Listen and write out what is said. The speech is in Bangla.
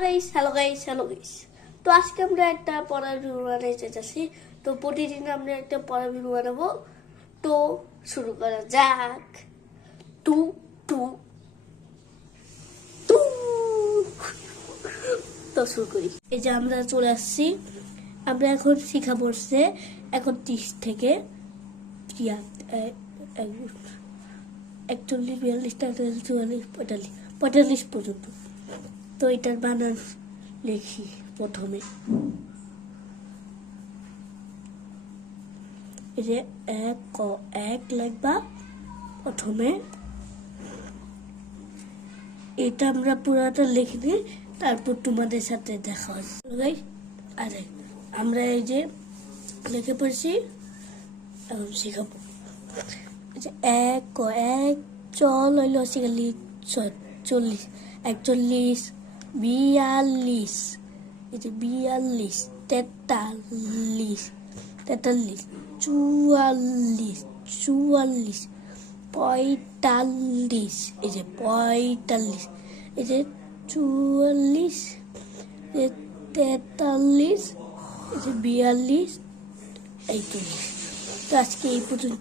Hello guys. তো আজকে আমরা একটা পড়ার ভিডিও বানাইতে যাচ্ছি। তো প্রতিদিন আমরা একটা পড়ার ভিডিও বানাবো। তো শুরু করা যাক। টু টু টু। তো শুরু করি। এই যে আমরা চলে আসছি। আমরা এখন শিখা পড়ছে এখন 30 থেকে 41, 42, 43, 44, 45 পর্যন্ত। তো এটার বানান লিখি প্রথমে। এই যে এক লিখবা প্রথমে। এটা আমরা পুরোটা লিখিনি, তারপর তোমাদের সাথে দেখা হচ্ছে। আরে আমরা এই যে লিখে পড়ছি, এখন শেখাবো। এক চল হইল শিখালি 40, 41, 42, এই যে 42, 43, 44, 44, 45, এই যে 45, এই যে 44, 43, এই যে 42, 41। তো আজকে এই পর্যন্ত।